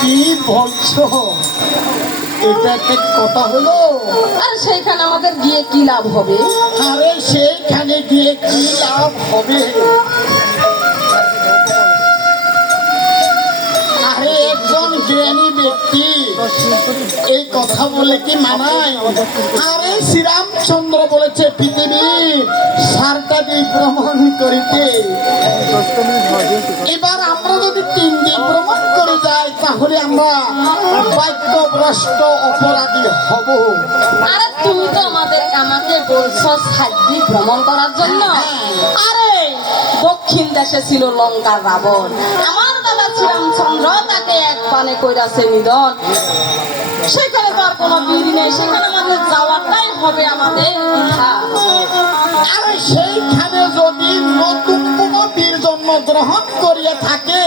কি বলছো? এটা কথা হলো? আর সেইখানে আমাদের গিয়ে কি লাভ হবে? আরে সেইখানে গিয়ে কি লাভ হবে? আরে একজন জ্ঞানী ব্যক্তি এই কথা বলে কি মানায়? আরে শ্রীরামচন্দ্র বলেছে পৃথিবীর সারটা দিয়ে ভ্রমণ করিতে। এবার আমরা যদি তিন দিন ভ্রমণ করে আমরা বাক্যভ্রষ্ট অপরাধী হব। আরে তুমি তো আমাদের আমাকে বলছো সাহায্য ভ্রমণ করার জন্য। আরে দক্ষিণ দেশে ছিল লঙ্কার রাবণ। আমার দাদা শ্রীরামচন্দ্র তাকে এক পানে কইরাছে নিধন। সেখানে তো আর কোনো বীর নেই। সেখানে আমাদের যাওয়াটাই হবে আমাদের। আরে সেইখানে যদি নতুন কোনো বীর জন্মগ্রহণ করিয়া থাকে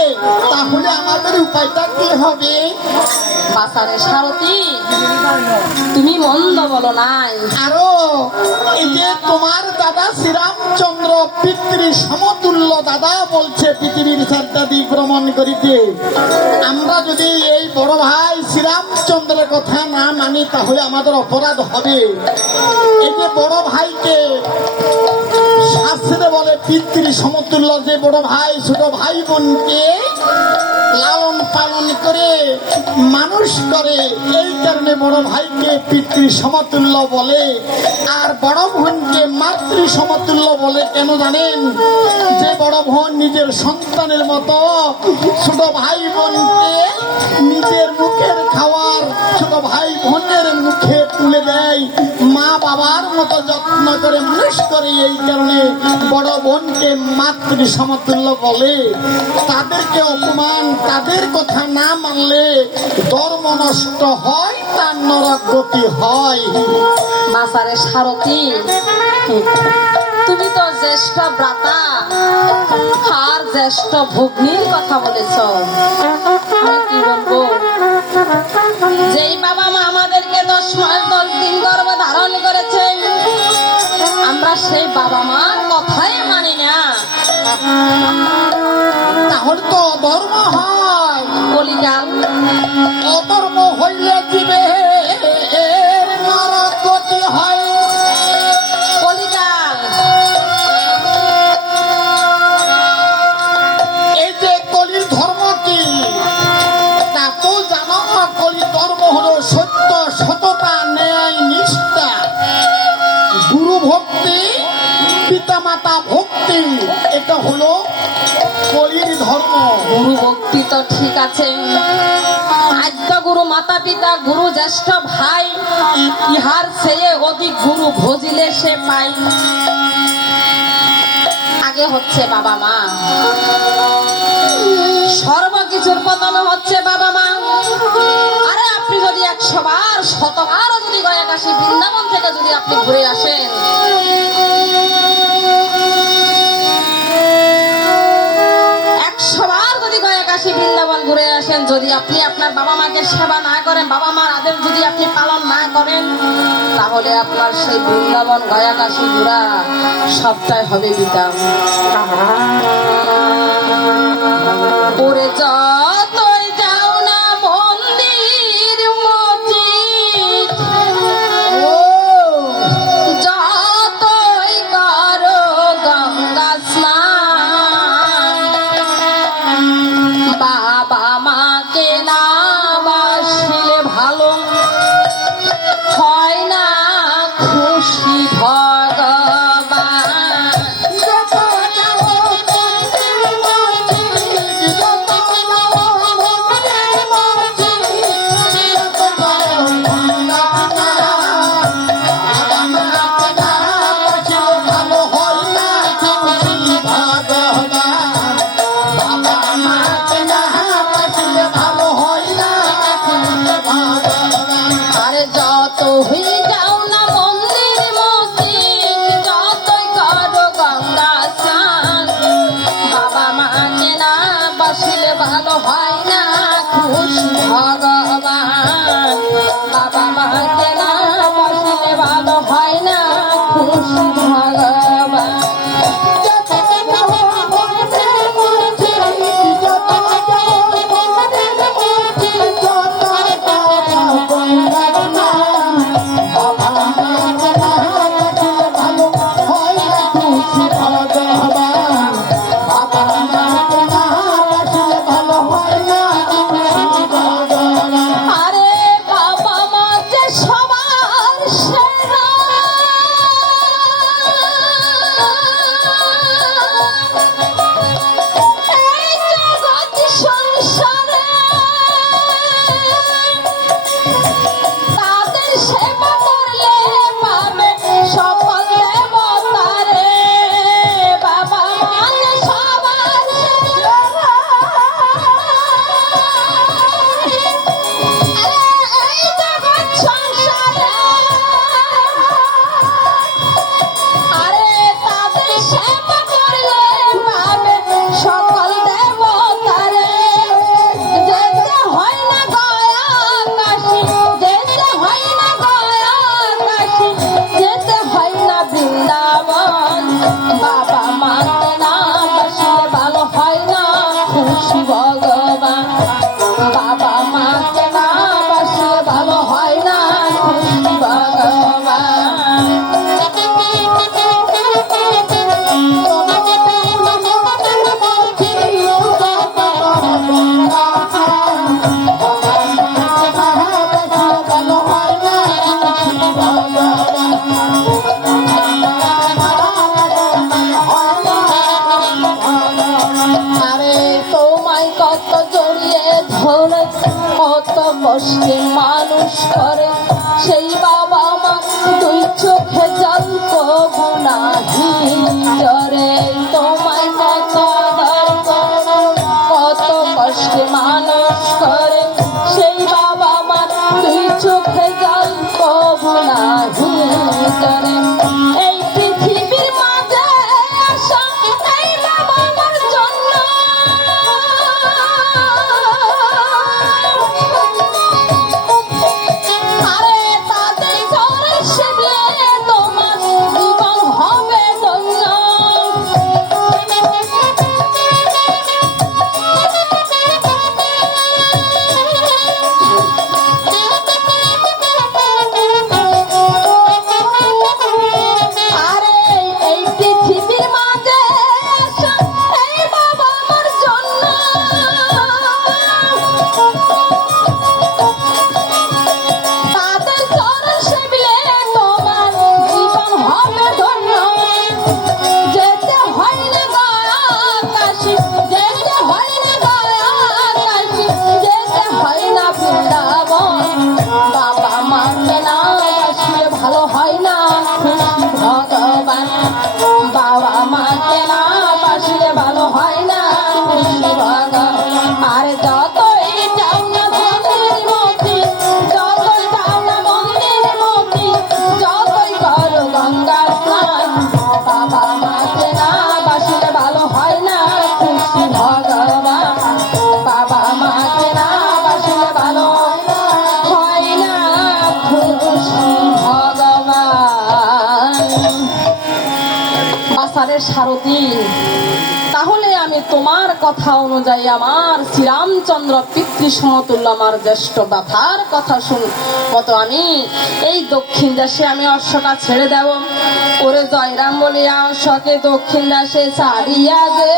তাহলে আমাদের উপায়টা কি হবে? বাসারে সারথি তুমি মন্দ বলো নাই। আরও এই যে তোমার দাদা শ্রীরামচন্দ্র পিতৃ সমতুল্য দাদা বলছে পৃথিবীর সারদাদি ভ্রমণ করিতে আমরা যদি এই বড় ভাই শ্রীরামচন্দ্রের কথা না মানি তাহলে আমাদের অপরাধ হবে। এই যে বড় ভাইকে শাস্ত্রে বলে পিতৃ সমতুল্য যে বড় ভাই, ছোট ভাই বোনকে লালন পালন করে, মানুষ করে, এই কারণে বড় ভাইকে পিতৃ সমতুল্য বলে। আর বড় বোনকে মাতৃ সমতুল্য বলে কেন জানেন? যে বড় বোন নিজের সন্তানের মতো ছোট ভাই বোনকে নিজের মুখের খাওয়ার ছোট ভাই বোনের মুখে তুলে দেয়। মা বাবার মতো যত্ন করে মানুষ করে এই কারণে বড় বোনকে মাতৃ সমতুল্য বলে। তাদেরকে অপমান, তাদের কথা না মানলে ধর্ম নষ্ট হয়, তার নরক গতি হয়। বাসারে সারথি, তুমি তো জ্যেষ্ঠ ব্রাতা আর জ্যেষ্ঠ ভগ্নির কথা বলেছ। আমি কি বলব? যেই বাবা মা আমাদেরকে দশ মাস, দশ দিন গর্ভে ধারণ করেছে, আমরা সেই বাবা মার কথাই মানি না। তাহলে তো ধর্ম হয়। কলিকাল অধর্ম হইলে জীবে পিতামাতা ভক্তি, এটা হলো কলির ধর্ম। গুরু ভক্তি তো ঠিক আছে। আদ্য গুরু মাতা পিতা, গুরু জ্যেষ্ঠ ভাই, ইহার চেয়ে অধিক গুরু ভজিলে সে পাই। আগে হচ্ছে বাবা মা। সর্বকিছুর পতন হচ্ছে বাবা মা। আরে আপনি যদি একশো বার শতবারও যদি গয়াকাশি বৃন্দাবন থেকে যদি আপনি ঘুরে আসেন যদি বৃন্দাবন ঘুরে আসেন। যদি আপনি আপনার বাবা মাকে সেবা না করেন, বাবা মার আদেশ যদি আপনি পালন না করেন, তাহলে আপনার সেই বৃন্দাবন গয়া গয়াকাশি ঘোরা সবটাই হবে বিদাম ওরে দুই চোখে জল কবনা ঝিরে আসারের সারথি। তাহলে আমি তোমার কথা অনুযায়ী আমার শ্রীরামচন্দ্র পিতৃ সমতুল্য আমার জ্যেষ্ঠ দাথার কথা শুন। কত আমি এই দক্ষিণ দেশে আমি অশ্বটা ছেড়ে দেব। ওরে জয়রাম বলিয়া অশ্বকে দক্ষিণ দেশে ছাড়িয়া গে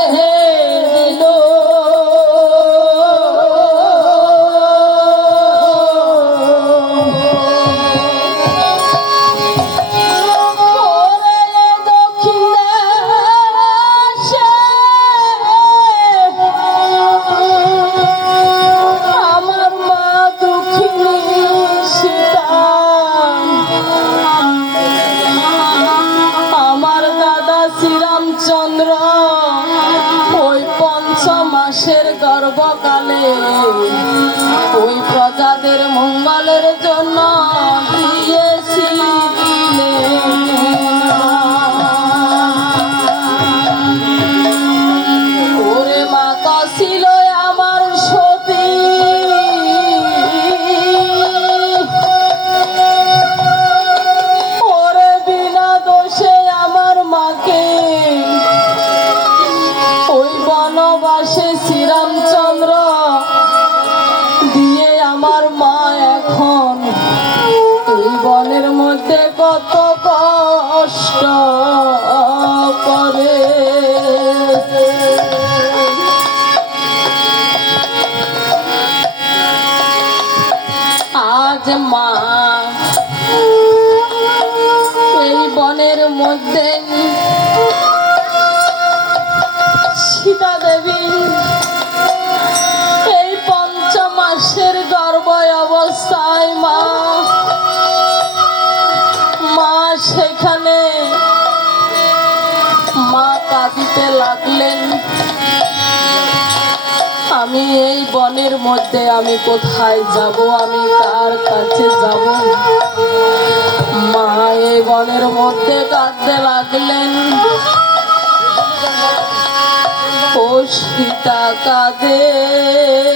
দিতে কত কষ্ট করে আজ মা এই বনের মধ্যে আমি এই বনের মধ্যে আমি কোথায় যাব? আমি তার কাছে যাব? মা এই বনের মধ্যে কাঁদতে লাগলেন। ও সীতা কাঁদে।